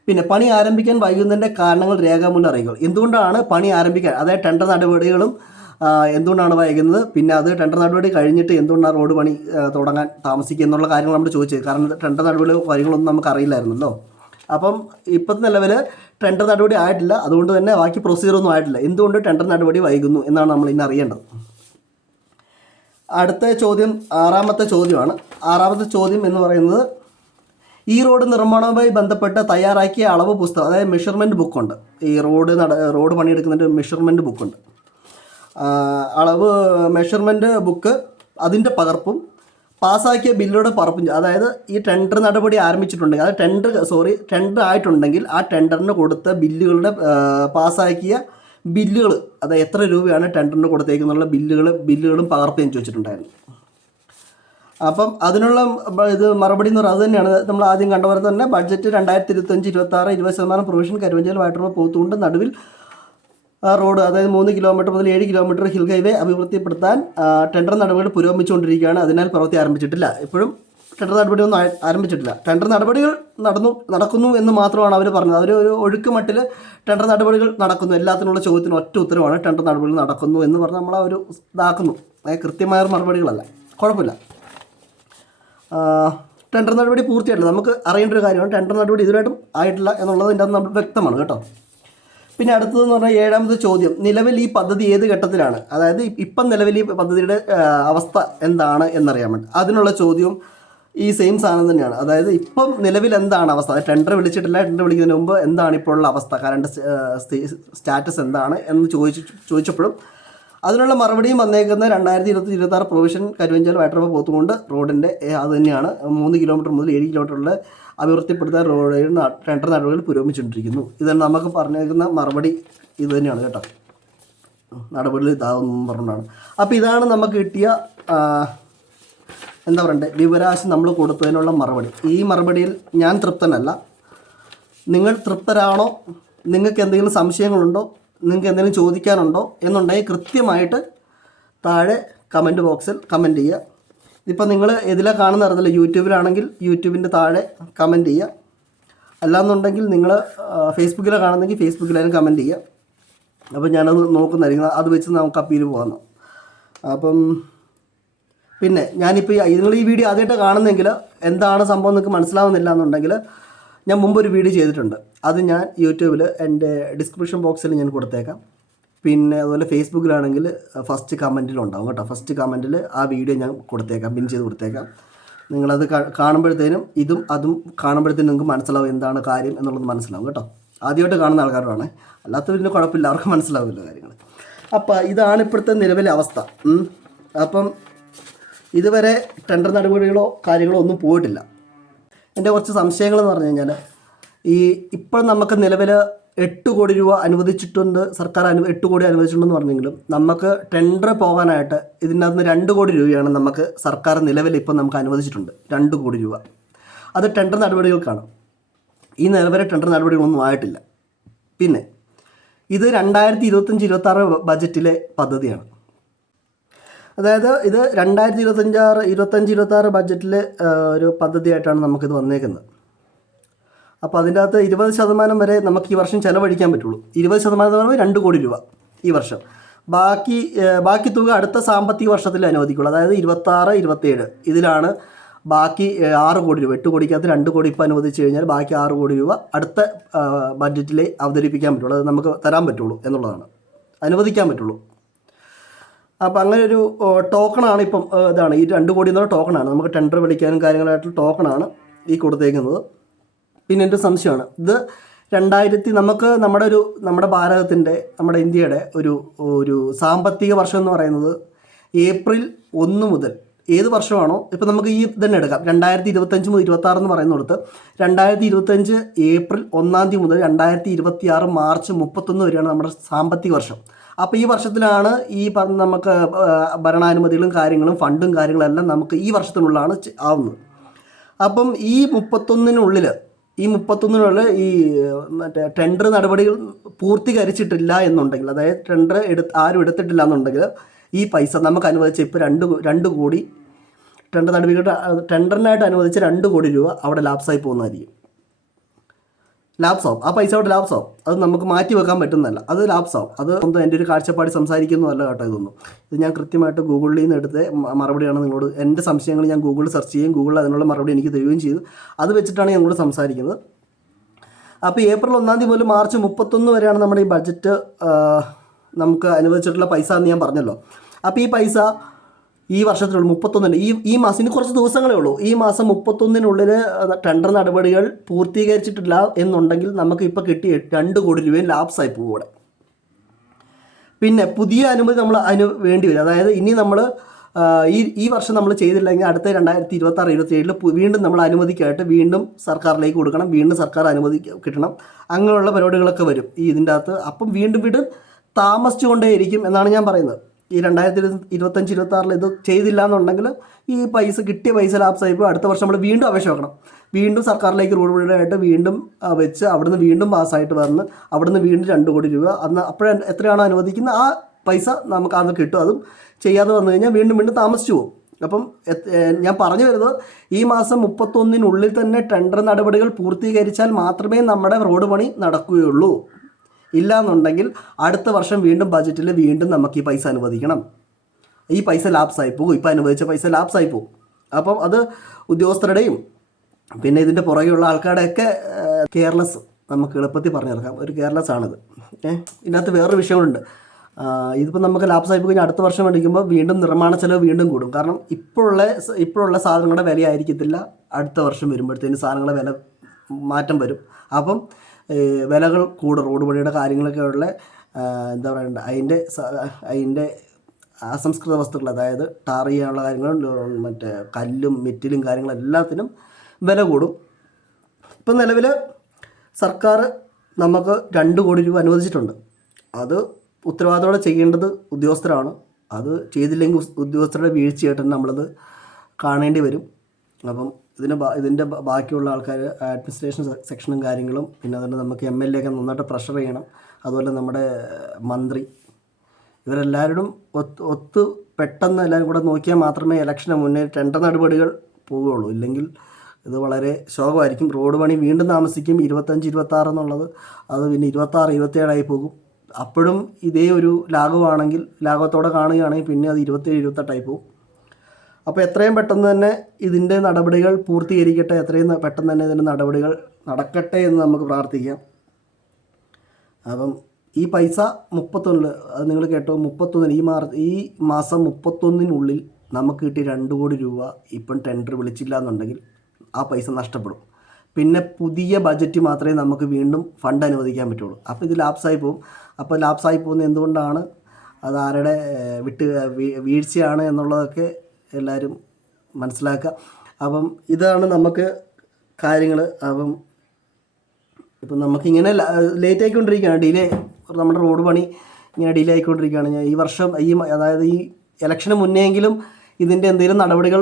പിന്നെ പണി ആരംഭിക്കാൻ വൈകുന്നതിൻ്റെ കാരണങ്ങൾ രേഖാമൂലം അറിയിക്കുക. എന്തുകൊണ്ടാണ് പണി ആരംഭിക്കാൻ, അതായത് ടെൻഡർ നടപടികളും എന്തുകൊണ്ടാണ് വൈകുന്നത്, പിന്നെ അത് ടെൻഡർ നടപടി കഴിഞ്ഞിട്ട് എന്തുകൊണ്ടാണ് റോഡ് പണി തുടങ്ങാൻ താമസിക്കുക എന്നുള്ള കാര്യങ്ങൾ നമ്മൾ ചോദിച്ചത്. കാരണം ടെൻഡർ നടപടി കാര്യങ്ങളൊന്നും നമുക്ക് അറിയില്ലായിരുന്നല്ലോ. അപ്പം ഇപ്പോഴത്തെ നിലവിൽ ടെൻഡർ നടപടി ആയിട്ടില്ല, അതുകൊണ്ട് തന്നെ ബാക്കി പ്രൊസീജിയറൊന്നും ആയിട്ടില്ല. എന്തുകൊണ്ട് ടെൻഡർ നടപടി വൈകുന്നു എന്നാണ് നമ്മൾ ഇന്ന് അറിയേണ്ടത്. അടുത്ത ചോദ്യം 6ാമത്തെ ചോദ്യമാണ്. 6ാമത്തെ ചോദ്യം എന്ന് പറയുന്നത്, ഈ റോഡ് നിർമ്മാണവുമായി ബന്ധപ്പെട്ട് തയ്യാറാക്കിയ അളവ് പുസ്തകം, അതായത് മെഷർമെൻറ്റ് ബുക്കുണ്ട്. ഈ റോഡ് പണിയെടുക്കുന്നതിൻ്റെ മെഷർമെൻറ്റ് ബുക്കുണ്ട്. മെഷർമെൻറ്റ് ബുക്ക്, അതിൻ്റെ പകർപ്പും പാസ്സാക്കിയ ബില്ലുടെ പകർപ്പും, അതായത് ഈ ടെൻഡർ നടപടി ആരംഭിച്ചിട്ടുണ്ടെങ്കിൽ, അത് ടെൻഡർ ആയിട്ടുണ്ടെങ്കിൽ ആ ടെൻഡറിന് കൊടുത്ത ബില്ലുകളുടെ പാസ്സാക്കിയ ബില്ലുകൾ, അത് എത്ര രൂപയാണ് ടെൻഡറിന് കൊടുത്തേക്കുന്നുള്ള ബില്ലുകളും പകർപ്പ് ഞാൻ ചോദിച്ചിട്ടുണ്ടായിരുന്നു. അപ്പം അതിനുള്ള മറുപടി എന്ന് പറയുന്നത് അത് തന്നെയാണ് നമ്മൾ ആദ്യം കണ്ടപോലെ തന്നെ. ബഡ്ജറ്റ് 2025-26 20% പ്രൊവിഷൻ കരുവഞ്ചാൽ വാഴത്തുമ്പ പോത്തുകൊണ്ട് നടുവിൽ റോഡ്, അതായത് 3 കിലോമീറ്റർ മുതൽ 7 കിലോമീറ്റർ ഹിൽ ഹൈവേ അഭിവൃദ്ധിപ്പെടുത്താൻ ടെൻഡർ നടപടികൾ പുരോഗമിച്ചുകൊണ്ടിരിക്കുകയാണ്. അതിനാൽ പ്രവൃത്തി ആരംഭിച്ചിട്ടില്ല. ഇപ്പോഴും ടെൻഡർ നടപടിയൊന്നും ആരംഭിച്ചിട്ടില്ല. ടെൻഡർ നടപടികൾ നടക്കുന്നു എന്ന് മാത്രമാണ് അവർ പറഞ്ഞത്. അവർ ഒരു ഒഴുക്ക് മട്ടിൽ ടെൻഡർ നടപടികൾ നടക്കുന്നു, എല്ലാത്തിനുള്ള ചോദ്യത്തിന് ഒറ്റ ഉത്തരവാണ് ടെൻഡർ നടപടികൾ നടക്കുന്നു എന്ന് പറഞ്ഞാൽ നമ്മൾ ഒരു ഇതാക്കുന്നു. കൃത്യമായ മറുപടികളല്ല, കുഴപ്പമില്ല. ടെൻഡർ നടപടി പൂർത്തിയായിട്ടില്ല. നമുക്ക് അറിയേണ്ട ഒരു കാര്യമാണ്, ടെൻഡർ നടപടി ഇതുവരെയായിട്ടും ആയിട്ടില്ല എന്നുള്ളത് ഇതിൻ്റെ നമ്മൾ വ്യക്തമാണ് കേട്ടോ. പിന്നെ അടുത്തതെന്ന് പറഞ്ഞാൽ 7ാമത്തെ ചോദ്യം, നിലവിൽ ഈ പദ്ധതി ഏത് ഘട്ടത്തിലാണ്, അതായത് ഇപ്പം നിലവിൽ ഈ പദ്ധതിയുടെ അവസ്ഥ എന്താണ് എന്നറിയാൻ വേണ്ടി. അതിനുള്ള ചോദ്യവും ഈ സെയിം സാധനം തന്നെയാണ്. അതായത് ഇപ്പം നിലവിൽ എന്താണ് അവസ്ഥ, ടെൻഡർ വിളിച്ചിട്ടില്ല, ടെൻഡർ വിളിക്കുന്നതിന് മുമ്പ് എന്താണ് ഇപ്പോഴുള്ള അവസ്ഥ, കറണ്ട് സ്റ്റാറ്റസ് എന്താണ് എന്ന് ചോദിച്ചപ്പോഴും അതിനുള്ള മറുപടിയും വന്നേക്കുന്ന 2025-26 പ്രൊവിഷൻ കരുവഞ്ചാൽ വാഴത്തുമ്പ പോത്തുകൊണ്ട് റോഡിൻ്റെ അത് തന്നെയാണ്. 3 കിലോമീറ്റർ മുതൽ 7 കിലോമീറ്ററിൽ അഭിവൃദ്ധിപ്പെടുത്താൻ റോഡിൽ ടെൻഡർ നടപടികൾ പുരോഗമിച്ചുകൊണ്ടിരിക്കുന്നു. ഇതാണ് നമുക്ക് പറഞ്ഞേക്കുന്ന മറുപടി, ഇത് തന്നെയാണ് കേട്ടോ. നടപടികൾ ഇതാകുന്നു പറഞ്ഞാണ്. അപ്പോൾ ഇതാണ് നമുക്ക് കിട്ടിയ എന്താ പറയണ്ടേ വിവരാശം നമ്മൾ കൊടുത്തതിനുള്ള മറുപടി. ഈ മറുപടിയിൽ ഞാൻ തൃപ്തനല്ല. നിങ്ങൾ തൃപ്തരാണോ? നിങ്ങൾക്ക് എന്തെങ്കിലും സംശയങ്ങളുണ്ടോ, നിങ്ങൾക്ക് എന്തെങ്കിലും ചോദിക്കാനുണ്ടോ എന്നുണ്ടെങ്കിൽ കൃത്യമായിട്ട് താഴെ കമൻറ്റ് ബോക്സിൽ കമൻറ്റ് ചെയ്യുക. ഇതിപ്പോൾ നിങ്ങൾ ഇതിലെ കാണുന്ന അറിയില്ല, യൂട്യൂബിലാണെങ്കിൽ യൂട്യൂബിൻ്റെ താഴെ കമൻറ്റ് ചെയ്യുക. അല്ലാന്നുണ്ടെങ്കിൽ നിങ്ങൾ ഫേസ്ബുക്കിൽ കാണുന്നെങ്കിൽ ഫേസ്ബുക്കിലായാലും കമൻറ്റ് ചെയ്യുക. അപ്പോൾ ഞാനത് നോക്കുന്നതായിരിക്കും, അത് വെച്ച് നമുക്ക് അപ്പീൽ പോകാമെന്ന്. അപ്പം പിന്നെ ഞാനിപ്പോൾ നിങ്ങൾ ഈ വീഡിയോ ആദ്യമായിട്ട് കാണുന്നെങ്കിൽ എന്താണ് സംഭവം നിങ്ങൾക്ക് മനസ്സിലാവുന്നില്ല എന്നുണ്ടെങ്കിൽ ഞാൻ മുമ്പൊരു വീഡിയോ ചെയ്തിട്ടുണ്ട്. അത് ഞാൻ യൂട്യൂബിൽ എൻ്റെ ഡിസ്ക്രിപ്ഷൻ ബോക്സിൽ ഞാൻ കൊടുത്തേക്കാം. പിന്നെ അതുപോലെ ഫേസ്ബുക്കിലാണെങ്കിൽ ഫസ്റ്റ് കമൻറ്റിലുണ്ടാവും കേട്ടോ. ഫസ്റ്റ് കമൻറ്റിൽ ആ വീഡിയോ ഞാൻ കൊടുത്തേക്കാം, പിൻ ചെയ്ത് കൊടുത്തേക്കാം. നിങ്ങളത് കാണുമ്പോഴത്തേനും ഇതും അതും കാണുമ്പോഴത്തേനും നിങ്ങൾക്ക് മനസ്സിലാവും എന്താണ് കാര്യം എന്നുള്ളത് മനസ്സിലാവും കേട്ടോ. ആദ്യമായിട്ട് കാണുന്ന ആൾക്കാരാണ്, അല്ലാത്ത പിന്നെ കുഴപ്പമില്ല, അവർക്ക് മനസ്സിലാവില്ല കാര്യങ്ങൾ. അപ്പോൾ ഇതാണ് ഇപ്പോഴത്തെ നിലവിലെ അവസ്ഥ. അപ്പം ഇതുവരെ ടെൻഡർ നടപടികളോ കാര്യങ്ങളോ ഒന്നും പോയിട്ടില്ല. എൻ്റെ കുറച്ച് സംശയങ്ങളെന്ന് പറഞ്ഞു കഴിഞ്ഞാൽ, ഇപ്പോൾ നമുക്ക് നിലവിൽ 8 കോടി രൂപ അനുവദിച്ചിട്ടുണ്ട്, സർക്കാർ 8 കോടി അനുവദിച്ചിട്ടുണ്ടെന്ന് പറഞ്ഞെങ്കിലും നമുക്ക് ടെൻഡർ പോകാനായിട്ട് ഇതിനകത്ത് നിന്ന് 2 കോടി രൂപയാണ് നമുക്ക് സർക്കാർ നിലവിൽ ഇപ്പം നമുക്ക് അനുവദിച്ചിട്ടുണ്ട്. 2 കോടി രൂപ അത് ടെൻഡർ നടപടികൾക്കാണ്. ഈ നിലവിലെ ടെൻഡർ നടപടികളൊന്നും ആയിട്ടില്ല. പിന്നെ ഇത് 2025-26 ബജറ്റിലെ പദ്ധതിയാണ്. അതായത് ഇത് 2025-26 ബഡ്ജറ്റിലെ ഒരു പദ്ധതിയായിട്ടാണ് നമുക്കിത് വന്നേക്കുന്നത്. അപ്പോൾ അതിൻ്റെ അകത്ത് 20% വരെ നമുക്ക് ഈ വർഷം ചിലവഴിക്കാൻ പറ്റുള്ളൂ. 20% 2 കോടി രൂപ ഈ വർഷം. ബാക്കി തുക അടുത്ത സാമ്പത്തിക വർഷത്തിൽ അനുവദിക്കുള്ളൂ. അതായത് 26-27 ഇതിലാണ് ബാക്കി 6 കോടി രൂപ. 8 കോടിക്കകത്ത് 2 കോടി ഇപ്പോൾ അനുവദിച്ച് കഴിഞ്ഞാൽ ബാക്കി 6 കോടി രൂപ അടുത്ത ബഡ്ജറ്റിൽ അവതരിപ്പിക്കാൻ പറ്റുള്ളൂ. അത് നമുക്ക് തരാൻ പറ്റുള്ളൂ എന്നുള്ളതാണ്, അനുവദിക്കാൻ പറ്റുള്ളൂ. അപ്പോൾ അങ്ങനെ ഒരു ടോക്കണാണ് ഇപ്പം ഇതാണ് ഈ 2 കോടി എന്നുള്ള ടോക്കണാണ്. നമുക്ക് ടെൻഡർ വിളിക്കാനും കാര്യങ്ങളായിട്ടുള്ള ടോക്കണാണ് ഈ കൊടുത്തേക്കുന്നത്. പിന്നെ എൻ്റെ സംശയമാണ് ഇത് നമുക്ക് നമ്മുടെ ഭാരതത്തിൻ്റെ, നമ്മുടെ ഇന്ത്യയുടെ ഒരു സാമ്പത്തിക വർഷം എന്ന് പറയുന്നത് ഏപ്രിൽ 1 മുതൽ ഏത് വർഷമാണോ, ഇപ്പോൾ നമുക്ക് ഈ തന്നെ എടുക്കാം 2025 മുതൽ 26 എന്ന് പറയുന്നിടത്ത് 2025 ഏപ്രിൽ 1 മുതൽ 2026 മാർച്ച് 31 വരെയാണ് നമ്മുടെ സാമ്പത്തിക വർഷം. അപ്പോൾ ഈ വർഷത്തിലാണ് നമുക്ക് ഭരണാനുമതികളും കാര്യങ്ങളും ഫണ്ടും കാര്യങ്ങളെല്ലാം നമുക്ക് ഈ വർഷത്തിനുള്ളിലാണ് ആവുന്നത്. അപ്പം ഈ 31-നുള്ളിൽ ഈ മറ്റേ ടെൻഡർ നടപടികൾ പൂർത്തീകരിച്ചിട്ടില്ല എന്നുണ്ടെങ്കിൽ, അതായത് ടെൻഡർ ആരും എടുത്തിട്ടില്ല എന്നുണ്ടെങ്കിൽ ഈ പൈസ നമുക്ക് അനുവദിച്ച ഇപ്പോൾ 2 കോടി ടെൻഡറിനായിട്ട് അനുവദിച്ച 2 കോടി രൂപ അവിടെ ലാപ്സായി പോകുന്നതായിരിക്കും. ലാപ്സാവും, ആ പൈസ അവിടെ ലാപ്സാവും. അത് നമുക്ക് മാറ്റി വെക്കാൻ പറ്റുന്നതല്ല, അത് ലാപ്സാവും. അത് എൻ്റെ ഒരു കാഴ്ചപ്പാട് സംസാരിക്കുന്നതല്ല കേട്ടോ. ഇത് ഞാൻ കൃത്യമായിട്ട് ഗൂഗിളിൽ നിന്ന് എടുത്ത മറുപടിയാണ് നിങ്ങളോട്. എൻ്റെ സംശയങ്ങൾ ഞാൻ ഗൂഗിളിൽ സെർച്ച് ചെയ്യുകയും ഗൂഗിളിൽ അതിനുള്ള മറുപടി എനിക്ക് തരികയും ചെയ്തു. അത് വെച്ചിട്ടാണ് ഞങ്ങളോട് സംസാരിക്കുന്നത്. അപ്പോൾ ഏപ്രിൽ 1 മുതൽ മാർച്ച് 31 വരെയാണ് നമ്മുടെ ഈ ബഡ്ജറ്റ് നമുക്ക് അനുവദിച്ചിട്ടുള്ള പൈസ എന്ന് ഞാൻ പറഞ്ഞല്ലോ. അപ്പോൾ ഈ പൈസ ഈ വർഷത്തിനുള്ളിൽ 31 ഈ മാസം, ഇനി കുറച്ച് ദിവസങ്ങളേ ഉള്ളൂ. ഈ മാസം 31-നുള്ളിൽ ടെൻഡർ നടപടികൾ പൂർത്തീകരിച്ചിട്ടില്ല എന്നുണ്ടെങ്കിൽ നമുക്ക് ഇപ്പോൾ കിട്ടിയ 2 കോടി രൂപയും ലാപ്സായി പോകും ഇവിടെ. പിന്നെ പുതിയ അനുമതി നമ്മൾ അതിന് വേണ്ടി വരും. അതായത് ഇനി നമ്മൾ ഈ വർഷം നമ്മൾ ചെയ്തില്ലെങ്കിൽ അടുത്ത 2026-27 വീണ്ടും നമ്മൾ അനുമതിക്കായിട്ട് വീണ്ടും സർക്കാരിലേക്ക് കൊടുക്കണം, വീണ്ടും സർക്കാർ അനുമതി കിട്ടണം. അങ്ങനെയുള്ള പരിപാടികളൊക്കെ വരും ഇതിൻ്റെ അകത്ത്. അപ്പം വീണ്ടും താമസിച്ചുകൊണ്ടേയിരിക്കും എന്നാണ് ഞാൻ പറയുന്നത്. ഈ 2025-26 ഇത് ചെയ്തില്ല എന്നുണ്ടെങ്കിൽ ഈ കിട്ടിയ പൈസ ലാപ്സായിപ്പോൾ അടുത്ത വർഷം നമ്മൾ വീണ്ടും അപേക്ഷ വെക്കണം. വീണ്ടും സർക്കാരിലേക്ക് റോഡ് വീണ്ടും വെച്ച് അവിടുന്ന് വീണ്ടും പാസ്സായിട്ട് വന്ന് അവിടുന്ന് വീണ്ടും 2 കോടി രൂപ അപ്പോഴേ എത്രയാണോ അനുവദിക്കുന്നത് ആ പൈസ നമുക്ക് അത് കിട്ടും. അതും ചെയ്യാതെ വന്നു കഴിഞ്ഞാൽ വീണ്ടും താമസിച്ചു പോകും. അപ്പം ഞാൻ പറഞ്ഞു വരുന്നത് ഈ മാസം 31-നുള്ളിൽ തന്നെ ടെൻഡർ നടപടികൾ പൂർത്തീകരിച്ചാൽ മാത്രമേ നമ്മുടെ റോഡ് പണി നടക്കുകയുള്ളൂ. ഇല്ല എന്നുണ്ടെങ്കിൽ അടുത്ത വർഷം വീണ്ടും ബഡ്ജറ്റിൽ വീണ്ടും നമുക്ക് ഈ പൈസ അനുവദിക്കണം. ഈ പൈസ ലാപ്സായി പോകും, ഇപ്പോൾ അനുവദിച്ച പൈസ ലാപ്സായി പോകും. അപ്പം അത് ഉദ്യോഗസ്ഥരുടെയും പിന്നെ ഇതിൻ്റെ പുറകെയുള്ള ആൾക്കാരുടെയൊക്കെ കെയർലെസ് നമുക്ക് എളുപ്പത്തിൽ പറഞ്ഞിറക്കാം. ഒരു കെയർലെസ് ആണിത്. ഇതിനകത്ത് വേറൊരു വിഷയമുണ്ട്. ഇതിപ്പോൾ നമുക്ക് ലാപ്സായി പോയി അടുത്ത വർഷം മേടിക്കുമ്പോൾ വീണ്ടും നിർമ്മാണ ചെലവ് വീണ്ടും കൂടും. കാരണം ഇപ്പോഴുള്ള സാധനങ്ങളുടെ വില ആയിരിക്കത്തില്ല അടുത്ത വർഷം വരുമ്പോഴത്തേന് സാധനങ്ങളുടെ വില മാറ്റം വരും. അപ്പം വിലകൾ കൂടും. റോഡ് പണിയുടെ കാര്യങ്ങളൊക്കെ ഉള്ള എന്താ പറയണ്ട അതിൻ്റെ അസംസ്കൃത വസ്തുക്കൾ, അതായത് ടാർ ചെയ്യാനുള്ള കാര്യങ്ങളും മറ്റേ കല്ലും മെറ്റിലും കാര്യങ്ങളെല്ലാത്തിനും വില കൂടും. ഇപ്പം നിലവിൽ സർക്കാർ നമുക്ക് 2 കോടി രൂപ അനുവദിച്ചിട്ടുണ്ട്. അത് ഉത്തരവാദിത്തോടെ ചെയ്യേണ്ടത് ഉദ്യോഗസ്ഥരാണ്. അത് ചെയ്തില്ലെങ്കിൽ ഉദ്യോഗസ്ഥരുടെ വീഴ്ചയായിട്ട് നമ്മളത് കാണേണ്ടി വരും. അപ്പം ഇതിൻ്റെ ബാക്കിയുള്ള ആൾക്കാർ അഡ്മിനിസ്ട്രേഷൻ സെക്ഷനും കാര്യങ്ങളും, പിന്നെ അതുപോലെ നമുക്ക് MLA ഒക്കെ നന്നായിട്ട് പ്രഷർ ചെയ്യണം. അതുപോലെ നമ്മുടെ മന്ത്രി, ഇവരെല്ലാവരും ഒത്ത് പെട്ടെന്ന് എല്ലാവരും കൂടെ നോക്കിയാൽ മാത്രമേ ഇലക്ഷന് മുന്നേ ടെൻഡർ നടപടികൾ പോവുകയുള്ളൂ. ഇല്ലെങ്കിൽ ഇത് വളരെ ശോകമായിരിക്കും. റോഡ് പണി വീണ്ടും താമസിക്കും. 25-26 എന്നുള്ളത് അത് പിന്നെ 26-27 പോകും. അപ്പോഴും ഇതേ ഒരു ലാഘവത്തോടെ കാണുകയാണെങ്കിൽ പിന്നെ അത് 27-28 പോകും. അപ്പോൾ എത്രയും പെട്ടെന്ന് തന്നെ ഇതിൻ്റെ നടപടികൾ പൂർത്തീകരിക്കട്ടെ, എത്രയും പെട്ടെന്ന് തന്നെ ഇതിൻ്റെ നടപടികൾ നടക്കട്ടെ എന്ന് നമുക്ക് പ്രാർത്ഥിക്കാം. അപ്പം ഈ പൈസ 31 അത് നിങ്ങൾ കേട്ടോ, 31 ഈ മാസം 31-നുള്ളിൽ നമുക്ക് കിട്ടിയ 2 കോടി രൂപ ഇപ്പം ടെൻഡർ വിളിച്ചില്ല എന്നുണ്ടെങ്കിൽ ആ പൈസ നഷ്ടപ്പെടും. പിന്നെ പുതിയ ബജറ്റ് മാത്രമേ നമുക്ക് വീണ്ടും ഫണ്ട് അനുവദിക്കാൻ പറ്റുള്ളൂ. അപ്പോൾ ഇത് ലാപ്സായി പോകും. അപ്പോൾ ലാപ്സായി പോകുന്നത് എന്തുകൊണ്ടാണ്, അത് ആരുടെ വീഴ്ചയാണ് എന്നുള്ളതൊക്കെ എല്ലാവരും മനസ്സിലാക്കുക. അപ്പം ഇതാണ് നമുക്ക് കാര്യങ്ങൾ. അപ്പം ഇപ്പം നമുക്കിങ്ങനെ ലേറ്റ് ആയിക്കൊണ്ടിരിക്കുകയാണ്, ഡിലേ, നമ്മുടെ റോഡ് പണി ഇങ്ങനെ ഡിലേ ആയിക്കൊണ്ടിരിക്കുകയാണ്. ഞാൻ ഈ വർഷം അതായത് ഈ ഇലക്ഷന് മുന്നെയെങ്കിലും ഇതിൻ്റെ എന്തെങ്കിലും നടപടികൾ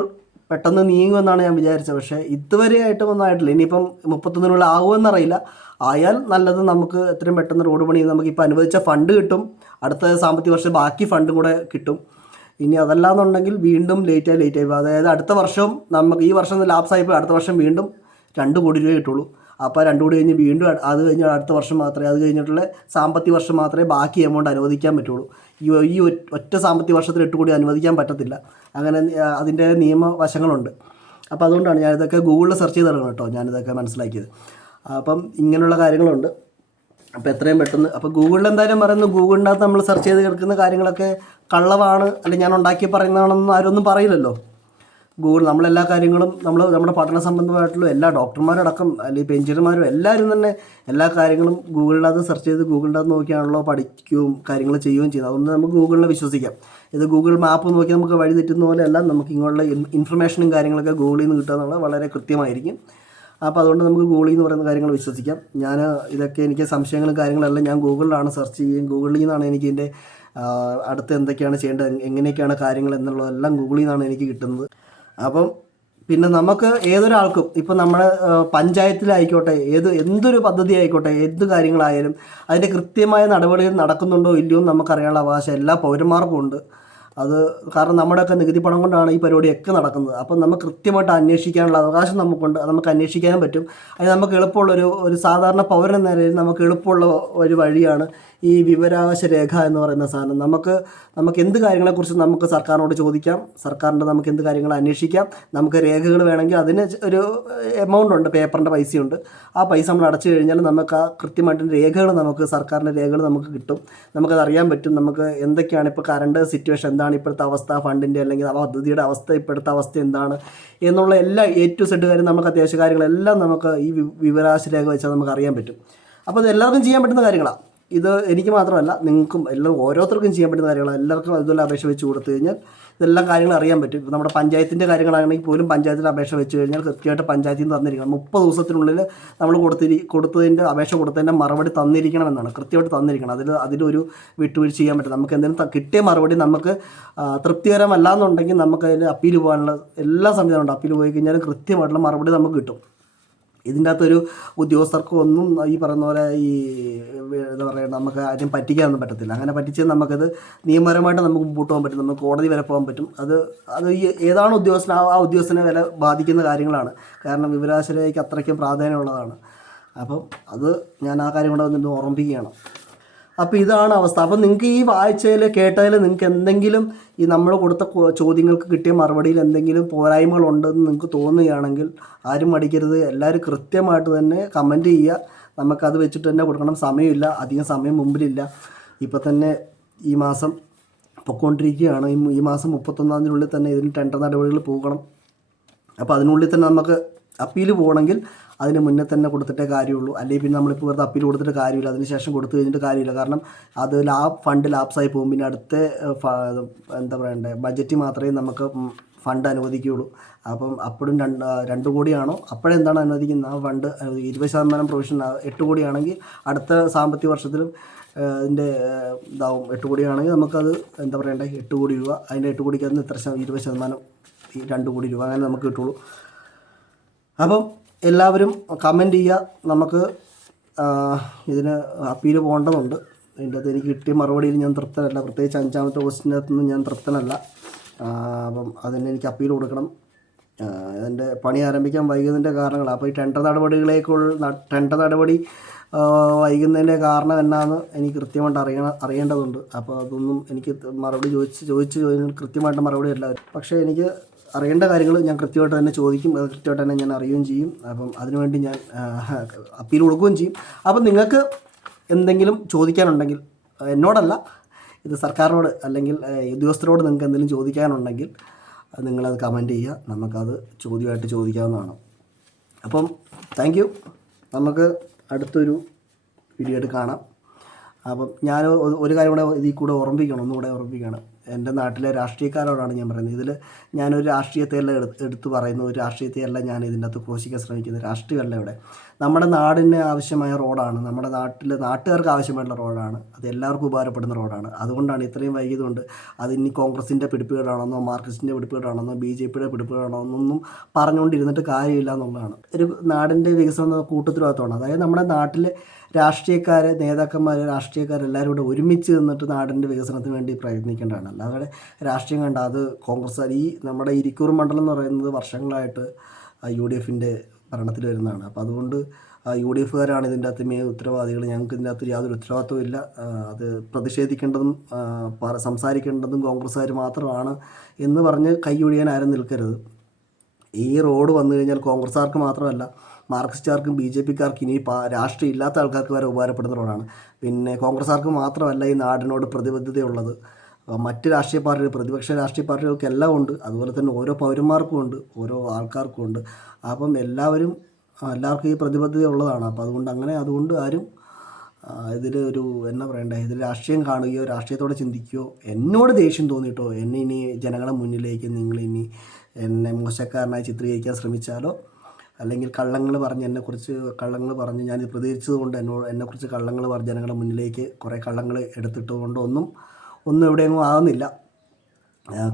പെട്ടെന്ന് നീങ്ങുമെന്നാണ് ഞാൻ വിചാരിച്ചത്. പക്ഷേ ഇതുവരെ ആയിട്ടും ഒന്നും ആയിട്ടില്ല. ഇനിയിപ്പം 31-നുള്ളിൽ ആകുമെന്നറിയില്ല. ആയാൽ നല്ലത്. നമുക്ക് എത്രയും പെട്ടെന്ന് റോഡ് പണി നമുക്കിപ്പോൾ അനുവദിച്ച ഫണ്ട് കിട്ടും. അടുത്ത സാമ്പത്തിക വർഷം ബാക്കി ഫണ്ടും കൂടെ കിട്ടും. ഇനി അതല്ലാന്നുണ്ടെങ്കിൽ വീണ്ടും ലേറ്റായി. അതായത് അടുത്ത വർഷം നമുക്ക് ഈ വർഷം ലാപ്സായിപ്പോൾ അടുത്ത വർഷം വീണ്ടും 2 കോടി രൂപ കിട്ടുള്ളൂ. അപ്പോൾ 2 കോടി കഴിഞ്ഞ് വീണ്ടും അത് കഴിഞ്ഞ് അടുത്ത വർഷം മാത്രമേ, അത് കഴിഞ്ഞിട്ടുള്ള സാമ്പത്തിക വർഷം മാത്രമേ ബാക്കി എമൗണ്ട് അനുവദിക്കാൻ പറ്റുള്ളൂ. ഈ ഒറ്റ സാമ്പത്തിക വർഷത്തിൽ 8 കോടി അനുവദിക്കാൻ പറ്റത്തില്ല. അങ്ങനെ അതിൻ്റെ നിയമവശങ്ങളുണ്ട്. അപ്പോൾ അതുകൊണ്ടാണ് ഞാനിതൊക്കെ ഗൂഗിളിൽ സെർച്ച് ചെയ്തിടണം കേട്ടോ, ഞാനിതൊക്കെ മനസ്സിലാക്കിയത്. അപ്പം ഇങ്ങനെയുള്ള കാര്യങ്ങളുണ്ട്. അപ്പോൾ എത്രയും പെട്ടെന്ന്, അപ്പോൾ ഗൂഗിളിൽ എന്തായാലും പറയുന്നു, ഗൂഗിളിനകത്ത് നമ്മൾ സെർച്ച് ചെയ്ത് കിടക്കുന്ന കാര്യങ്ങളൊക്കെ കള്ളമാണ്, അല്ലെങ്കിൽ ഞാൻ ഉണ്ടാക്കി പറയുന്നതാണെന്ന് ആരൊന്നും പറയില്ലല്ലോ. ഗൂഗിൾ നമ്മളെല്ലാ കാര്യങ്ങളും നമ്മുടെ പഠന സംബന്ധമായിട്ടുള്ള എല്ലാ ഡോക്ടർമാരടക്കം അല്ലെങ്കിൽ ഇപ്പോൾ എഞ്ചിനീയർമാരും എല്ലാവരും തന്നെ എല്ലാ കാര്യങ്ങളും ഗൂഗിളിനകത്ത് സെർച്ച് ചെയ്ത് ഗൂഗിളിനകത്ത് നോക്കിയാണല്ലോ പഠിക്കുകയും കാര്യങ്ങൾ ചെയ്യുകയും ചെയ്യുന്നത്. അതുകൊണ്ട് നമുക്ക് ഗൂഗിളിനെ വിശ്വസിക്കാം. ഇത് ഗൂഗിൾ മാപ്പ് നോക്കി നമുക്ക് വഴി തെറ്റുന്ന പോലെയല്ല, നമുക്ക് ഇങ്ങോട്ടുള്ള ഇൻഫർമേഷനും കാര്യങ്ങളൊക്കെ ഗൂഗിളിൽ നിന്ന് കിട്ടുക എന്നുള്ളത് വളരെ കൃത്യമായിരിക്കും. അപ്പോൾ അതുകൊണ്ട് നമുക്ക് ഗൂഗിളിൽ എന്ന് പറയുന്ന കാര്യങ്ങൾ വിശ്വസിക്കാം. ഞാൻ ഇതൊക്കെ എനിക്ക് സംശയങ്ങളും കാര്യങ്ങളെല്ലാം ഞാൻ ഗൂഗിളിലാണ് സെർച്ച് ചെയ്യുകയും ഗൂഗിളിൽ നിന്നാണ് എനിക്ക് ഇതിൻ്റെ അടുത്ത് എന്തൊക്കെയാണ് ചെയ്യേണ്ടത്, എങ്ങനെയൊക്കെയാണ് കാര്യങ്ങൾ എന്നുള്ളതെല്ലാം ഗൂഗിളിൽ നിന്നാണ് എനിക്ക് കിട്ടുന്നത്. അപ്പം പിന്നെ നമുക്ക് ഏതൊരാൾക്കും ഇപ്പം നമ്മുടെ പഞ്ചായത്തിലായിക്കോട്ടെ, എന്തൊരു പദ്ധതി ആയിക്കോട്ടെ, എന്ത് കാര്യങ്ങളായാലും അതിൻ്റെ കൃത്യമായ നടപടികൾ നടക്കുന്നുണ്ടോ ഇല്ലയോ എന്ന് നമുക്കറിയാനുള്ള അവകാശം എല്ലാ പൗരന്മാർക്കും ഉണ്ട്. അത് കാരണം നമ്മുടെയൊക്കെ നികുതി പണം കൊണ്ടാണ് ഈ പരിപാടിയൊക്കെ നടക്കുന്നത്. അപ്പം നമുക്ക് കൃത്യമായിട്ട് അന്വേഷിക്കാനുള്ള അവകാശം നമുക്കുണ്ട്. അത് നമുക്ക് അന്വേഷിക്കാനും പറ്റും. അത് നമുക്ക് എളുപ്പമുള്ളൊരു സാധാരണ പൗരൻ എന്ന നിലയിൽ നമുക്ക് എളുപ്പമുള്ള ഒരു വഴിയാണ് ഈ വിവരാവകാശ രേഖ എന്ന് പറയുന്ന സാധനം. നമുക്ക് എന്ത് കാര്യങ്ങളെക്കുറിച്ച് നമുക്ക് സർക്കാരിനോട് ചോദിക്കാം, സർക്കാരിൻ്റെ നമുക്ക് എന്ത് കാര്യങ്ങൾ അന്വേഷിക്കാം. നമുക്ക് രേഖകൾ വേണമെങ്കിൽ അതിന് ഒരു എമൗണ്ട് ഉണ്ട്, പേപ്പറിൻ്റെ പൈസയുണ്ട്. ആ പൈസ നമ്മൾ അടച്ചു കഴിഞ്ഞാൽ നമുക്ക് ആ കൃത്യമായിട്ട് രേഖകൾ, സർക്കാരിൻ്റെ രേഖകൾ നമുക്ക് കിട്ടും. നമുക്കത് അറിയാൻ പറ്റും. നമുക്ക് എന്തൊക്കെയാണ് ഇപ്പോൾ കറണ്ട് സിറ്റുവേഷൻ, എന്താണ് ഇപ്പോഴത്തെ അവസ്ഥ, ഫണ്ടിൻ്റെ അല്ലെങ്കിൽ ആ പദ്ധതിയുടെ അവസ്ഥ, ഇപ്പോഴത്തെ അവസ്ഥ എന്താണ് എന്നുള്ള എല്ലാ A to Z കാര്യം, നമുക്ക് അത്യാവശ്യ കാര്യങ്ങളെല്ലാം നമുക്ക് ഈ വിവരാവകാശ രേഖ വെച്ചാൽ നമുക്ക് അറിയാൻ പറ്റും. അപ്പോൾ ഇത് എല്ലാവർക്കും ചെയ്യാൻ പറ്റുന്ന കാര്യങ്ങളാണ്. ഇത് എനിക്ക് മാത്രമല്ല, നിങ്ങൾക്കും എല്ലാം ഓരോരുത്തർക്കും ചെയ്യാൻ പറ്റുന്ന കാര്യങ്ങളാണ്. എല്ലാവർക്കും അതുപോലെ അപേക്ഷ വെച്ച് കൊടുത്തു കഴിഞ്ഞാൽ ഇതെല്ലാം കാര്യങ്ങൾ അറിയാൻ പറ്റും. ഇപ്പോൾ നമ്മുടെ പഞ്ചായത്തിൻ്റെ കാര്യങ്ങളാണെങ്കിൽ പോലും പഞ്ചായത്തിൻ്റെ അപേക്ഷ വെച്ച് കഴിഞ്ഞാൽ കൃത്യമായിട്ട് പഞ്ചായത്തിൽ നിന്ന് തന്നിരിക്കണം. 30 ദിവസത്തിനുള്ളിൽ നമ്മൾ കൊടുത്തതിൻ്റെ അപേക്ഷ കൊടുത്തതിൻ്റെ മറുപടി തന്നിരിക്കണമെന്നാണ്, കൃത്യമായിട്ട് തന്നിരിക്കണം. അതിലൊരു വിട്ടുവീഴ്ച ചെയ്യാൻ പറ്റും. നമുക്ക് എന്തെങ്കിലും കിട്ടിയ മറുപടി നമുക്ക് തൃപ്തികരമല്ല എന്നുണ്ടെങ്കിൽ നമുക്ക് അതിൽ അപ്പീൽ പോകാനുള്ള എല്ലാ സംവിധാനമുണ്ട്. അപ്പീൽ പോയി കഴിഞ്ഞാൽ കൃത്യമായിട്ടുള്ള മറുപടി നമുക്ക് കിട്ടും. ഇതിൻ്റെ അകത്തൊരു ഉദ്യോഗസ്ഥർക്കും ഒന്നും ഈ പറയുന്ന പോലെ എന്താ പറയുക, നമുക്ക് ആരും പറ്റിക്കാനൊന്നും പറ്റത്തില്ല. അങ്ങനെ പറ്റിച്ചാൽ നമുക്കത് നിയമപരമായിട്ട് നമുക്ക് മുമ്പോട്ട് പോകാൻ പറ്റും. നമുക്ക് കോടതി വരെ പോകാൻ പറ്റും. അത് ഏതാണ് ഉദ്യോഗസ്ഥൻ, ആ ഉദ്യോഗസ്ഥനെ വില ബാധിക്കുന്ന കാര്യങ്ങളാണ്. കാരണം വിവരാവകാശ രേഖയ്ക്ക് അത്രയ്ക്കും പ്രാധാന്യമുള്ളതാണ്. അപ്പം അത് ഞാൻ ആ കാര്യം കൂടെ വന്നിട്ട് ഓർമ്മിപ്പിക്കുകയാണ്. അപ്പോൾ ഇതാണ് അവസ്ഥ. അപ്പം നിങ്ങൾക്ക് ഈ വായിച്ചതിൽ കേട്ടതിൽ നിങ്ങൾക്ക് എന്തെങ്കിലും ഈ നമ്മൾ കൊടുത്ത ചോദ്യങ്ങൾക്ക് കിട്ടിയ മറുപടിയിൽ എന്തെങ്കിലും പോരായ്മകളുണ്ടെന്ന് നിങ്ങൾക്ക് തോന്നുകയാണെങ്കിൽ ആരും മടിക്കരുത്. എല്ലാവരും കൃത്യമായിട്ട് തന്നെ കമൻറ്റ് ചെയ്യുക. നമുക്കത് വെച്ചിട്ട് തന്നെ കൊടുക്കണം. സമയമില്ല, അധികം സമയം മുമ്പിലില്ല. ഇപ്പം തന്നെ ഈ മാസം പൊയ്ക്കൊണ്ടിരിക്കുകയാണ്. ഈ മാസം 31-ാം തീയതിക്കുള്ളിൽ തന്നെ ഇതിന് ടെൻഡർ നടപടികൾ പോകണം. അപ്പോൾ അതിനുള്ളിൽ തന്നെ നമുക്ക് അപ്പീൽ പോകണമെങ്കിൽ അതിന് മുന്നേ തന്നെ കൊടുത്തിട്ടേ കാര്യമുള്ളൂ. അല്ലെങ്കിൽ പിന്നെ നമ്മളിപ്പോൾ വെറുതെ അപ്പീൽ കൊടുത്തിട്ട് കാര്യമില്ല, അതിന് ശേഷം കൊടുത്തു കഴിഞ്ഞിട്ട് കാര്യമില്ല. കാരണം അത് ഫണ്ട് ലാപ്സായി പോകും. പിന്നെ അടുത്ത എന്താ പറയണ്ടേ, ബഡ്ജറ്റ് മാത്രമേ നമുക്ക് ഫണ്ട് അനുവദിക്കുകയുള്ളൂ. അപ്പം അപ്പോഴും 2 കോടിയാണോ അപ്പോഴെന്താണ് അനുവദിക്കുന്നത്, ആ ഫണ്ട് 20% പ്രൊവിഷൻ 8 കോടിയാണെങ്കിൽ അടുത്ത സാമ്പത്തിക വർഷത്തിലും ഇതിൻ്റെ ഇതാവും. 8 കോടിയാണെങ്കിൽ നമുക്കത് എന്താ പറയണ്ടേ, 8 കോടി രൂപ, അതിൻ്റെ 8 കോടിക്ക് അതിന് 20% 2 കോടി രൂപ അങ്ങനെ നമുക്ക് കിട്ടുള്ളൂ. അപ്പം എല്ലാവരും കമൻറ്റ് ചെയ്യുക. നമുക്ക് ഇതിന് അപ്പീൽ പോകേണ്ടതുണ്ട്. ഇതിൻ്റെ അകത്ത് എനിക്ക് കിട്ടിയ മറുപടിയിൽ ഞാൻ തൃപ്തനല്ല. പ്രത്യേകിച്ച് 5ാമത്തെ ക്വസ്റ്റിനകത്തൊന്നും ഞാൻ തൃപ്തനല്ല. അപ്പം അതിന് എനിക്ക് അപ്പീൽ കൊടുക്കണം. എൻ്റെ പണി ആരംഭിക്കാൻ വൈകുന്നതിൻ്റെ കാരണങ്ങളാണ്. അപ്പോൾ ഈ ടെൻഡർ നടപടി വൈകുന്നതിൻ്റെ കാരണം എന്നാന്ന് എനിക്ക് കൃത്യമായിട്ട് അറിയേണ്ടതുണ്ട്. അപ്പോൾ അതൊന്നും എനിക്ക് മറുപടി ചോദിച്ച് കൃത്യമായിട്ട് മറുപടി അല്ല. പക്ഷേ എനിക്ക് അറിയേണ്ട കാര്യങ്ങൾ ഞാൻ കൃത്യമായിട്ട് തന്നെ ചോദിക്കും, അത് കൃത്യമായിട്ട് തന്നെ ഞാൻ അറിയുകയും ചെയ്യും. അപ്പം അതിനുവേണ്ടി ഞാൻ അപ്പീൽ കൊടുക്കുകയും ചെയ്യും. അപ്പം നിങ്ങൾക്ക് എന്തെങ്കിലും ചോദിക്കാനുണ്ടെങ്കിൽ, എന്നോടല്ല, ഇത് സർക്കാരിനോട് അല്ലെങ്കിൽ ഉദ്യോഗസ്ഥരോട് നിങ്ങൾക്ക് എന്തെങ്കിലും ചോദിക്കാനുണ്ടെങ്കിൽ നിങ്ങളത് കമൻറ്റ് ചെയ്യുക. നമുക്കത് ചോദ്യമായിട്ട് ചോദിക്കാവുന്നതാണ്. അപ്പം താങ്ക് യു. നമുക്ക് അടുത്തൊരു വീഡിയോ ആയിട്ട് കാണാം. അപ്പം ഞാൻ ഒരു കാര്യം കൂടെ ഒന്നുകൂടെ ഓർമ്മിപ്പിക്കണം. എൻ്റെ നാട്ടിലെ രാഷ്ട്രീയക്കാരോടാണ് ഞാൻ പറയുന്നത്. ഇതിൽ ഞാനൊരു രാഷ്ട്രീയത്തെയല്ല എടുത്തു പറയുന്നു, ഒരു രാഷ്ട്രീയത്തെയല്ല ഞാൻ ഇതിൻ്റെ അകത്ത് ഘോഷിക്കാൻ ശ്രമിക്കുന്നത്. രാഷ്ട്രീയമല്ല ഇവിടെ. നമ്മുടെ നാടിന് ആവശ്യമായ റോഡാണ്, നമ്മുടെ നാട്ടുകാർക്ക് ആവശ്യമായിട്ടുള്ള റോഡാണ്, അത് എല്ലാവർക്കും ഉപകാരപ്പെടുന്ന റോഡാണ്. അതുകൊണ്ടാണ് ഇത്രയും വൈകിയതുകൊണ്ട് അത് ഇനി കോൺഗ്രസിൻ്റെ പിടിപ്പുകേടാണെന്നോ മാർക്സിസ്റ്റിൻ്റെ പിടിപ്പുകേടാണെന്നോ BJP യുടെ പിടിപ്പുകേടാണോ എന്നൊന്നും പറഞ്ഞുകൊണ്ടിരുന്നിട്ട് കാര്യമില്ല എന്നുള്ളതാണ്. ഒരു നാടിൻ്റെ വികസനം കൂട്ടുത്തരവാദിത്തമാണ്. അതായത് നമ്മുടെ നാട്ടിലെ രാഷ്ട്രീയക്കാർ, നേതാക്കന്മാർ, രാഷ്ട്രീയക്കാരെല്ലാവരും കൂടെ ഒരുമിച്ച് നിന്നിട്ട് നാടിൻ്റെ വികസനത്തിന് വേണ്ടി പ്രയത്നിക്കേണ്ടതാണ്. അല്ലാതെ രാഷ്ട്രീയം കണ്ട അത് കോൺഗ്രസ്, ഈ നമ്മുടെ ഇരിക്കൂർ മണ്ഡലം എന്ന് പറയുന്നത് വർഷങ്ങളായിട്ട് UDFൻ്റെ ഭരണത്തിൽ വരുന്നതാണ്. അപ്പോൾ അതുകൊണ്ട് UDFുകാരാണ് ഇതിൻ്റെ അകത്ത് മെയിൻ ഉത്തരവാദികൾ. ഞങ്ങൾക്ക് ഇതിൻ്റെ അകത്ത് യാതൊരു ഉത്തരവാദിത്വവും ഇല്ല. അത് പ്രതിഷേധിക്കേണ്ടതും സംസാരിക്കേണ്ടതും കോൺഗ്രസ്സുകാർ മാത്രമാണ് എന്ന് പറഞ്ഞ് കൈയൊഴിയാൻ ആരും നിൽക്കരുത്. ഈ റോഡ് വന്നു കഴിഞ്ഞാൽ കോൺഗ്രസ്സുകാർക്ക് മാത്രമല്ല, മാർക്സിസ്റ്റുകാർക്കും BJPക്കാർക്കും ഇനി രാഷ്ട്രീയം ഇല്ലാത്ത ആൾക്കാർക്ക് വരെ ഉപകാരപ്പെടുന്ന റോഡാണ്. പിന്നെ കോൺഗ്രസ്സുകാർക്ക് മാത്രമല്ല ഈ നാടിനോട് പ്രതിബദ്ധതയുള്ളത്, മറ്റ് രാഷ്ട്രീയ പാർട്ടികൾ, പ്രതിപക്ഷ രാഷ്ട്രീയ പാർട്ടികൾക്കെല്ലാം ഉണ്ട്. അതുപോലെ തന്നെ ഓരോ പൗരന്മാർക്കും ഉണ്ട്, ഓരോ ആൾക്കാർക്കും ഉണ്ട്. അപ്പം എല്ലാവർക്കും ഈ പ്രതിബദ്ധത ഉള്ളതാണ്. അപ്പോൾ അതുകൊണ്ട് ആരും ഇതിൽ എന്നാ പറയണ്ടേ, ഇതിൽ രാഷ്ട്രീയം കാണുകയോ രാഷ്ട്രീയത്തോടെ ചിന്തിക്കുകയോ, എന്നോട് ദേഷ്യം തോന്നിയിട്ടോ എന്നെ ഇനി ജനങ്ങളുടെ മുന്നിലേക്ക് നിങ്ങളിനി എന്നെ മോശക്കാരനായി ചിത്രീകരിക്കാൻ ശ്രമിച്ചാലോ, അല്ലെങ്കിൽ എന്നെക്കുറിച്ച് കള്ളങ്ങൾ പറഞ്ഞ് ഞാൻ പ്രതികരിച്ചത് കൊണ്ട് എന്നെക്കുറിച്ച് കള്ളങ്ങൾ പറഞ്ഞ് ജനങ്ങളുടെ മുന്നിലേക്ക് കുറേ കള്ളങ്ങൾ എടുത്തിട്ടുകൊണ്ട് ഒന്നും എവിടെയെങ്കിലും ആകുന്നില്ല.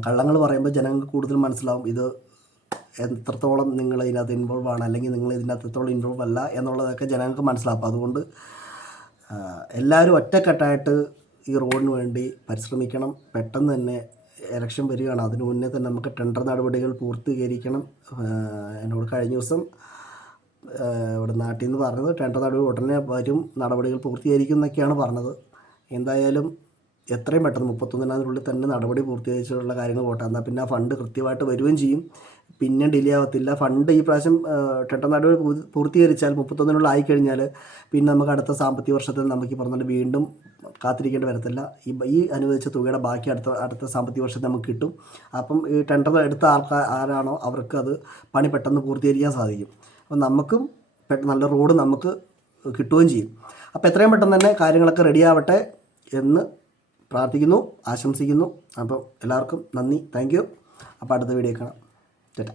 കള്ളങ്ങൾ പറയുമ്പോൾ ജനങ്ങൾക്ക് കൂടുതൽ മനസ്സിലാവും ഇത് എത്രത്തോളം നിങ്ങൾ ഇതിനകത്ത് ഇൻവോൾവ് ആണ്, അല്ലെങ്കിൽ നിങ്ങൾ ഇതിനകത്ത് എത്രത്തോളം ഇൻവോൾവ് അല്ല എന്നുള്ളതൊക്കെ ജനങ്ങൾക്ക് മനസ്സിലാവും. അപ്പോൾ അതുകൊണ്ട് എല്ലാവരും ഒറ്റക്കെട്ടായിട്ട് ഈ റോഡിന് വേണ്ടി പരിശ്രമിക്കണം. പെട്ടെന്ന് തന്നെ ഇലക്ഷൻ വരികയാണ്, അതിന് മുന്നേ തന്നെ നമുക്ക് ടെൻഡർ നടപടികൾ പൂർത്തീകരിക്കണം. എന്നോട് കഴിഞ്ഞ ദിവസം ഇവിടെ നാട്ടിൽ നിന്ന് പറഞ്ഞത് ടെൻഡർ നടപടി ഉടനെ വരും, നടപടികൾ പൂർത്തീകരിക്കും എന്നൊക്കെയാണ് പറഞ്ഞത്. എന്തായാലും എത്രയും പെട്ടെന്ന് 31-നുള്ളിൽ തന്നെ നടപടി പൂർത്തീകരിച്ചിട്ടുള്ള കാര്യങ്ങൾ പോട്ടെ. എന്നാൽ പിന്നെ ആ ഫണ്ട് കൃത്യമായിട്ട് വരികയും ചെയ്യും, പിന്നെ ഡിലേ ആവത്തില്ല. ഫണ്ട് ഈ പ്രാവശ്യം ടെൻഡർ നടപടി പൂർത്തീകരിച്ചാൽ 31-നുള്ളിൽ ആയിക്കഴിഞ്ഞാൽ പിന്നെ നമുക്ക് അടുത്ത സാമ്പത്തിക വർഷത്തിൽ നമുക്ക് പറഞ്ഞാൽ വീണ്ടും കാത്തിരിക്കേണ്ടി വരത്തില്ല. ഈ അനുവദിച്ച തുകയുടെ ബാക്കി അടുത്ത സാമ്പത്തിക വർഷത്തിൽ നമുക്ക് കിട്ടും. അപ്പം ഈ ടെൻഡർ എടുത്ത ആരാണോ അവർക്ക് അത് പണി പെട്ടെന്ന് പൂർത്തീകരിക്കാൻ സാധിക്കും. അപ്പം നമുക്കും നല്ല റോഡ് നമുക്ക് കിട്ടുകയും ചെയ്യും. അപ്പോൾ എത്രയും പെട്ടെന്ന് തന്നെ കാര്യങ്ങളൊക്കെ റെഡിയാവട്ടെ എന്ന് പ്രാർത്ഥിക്കുന്നു, ആശംസിക്കുന്നു. അപ്പോൾ എല്ലാവർക്കും നന്ദി, താങ്ക് യു. അപ്പോൾ അടുത്ത വീഡിയോ കാണാം. ചേട്ടാ.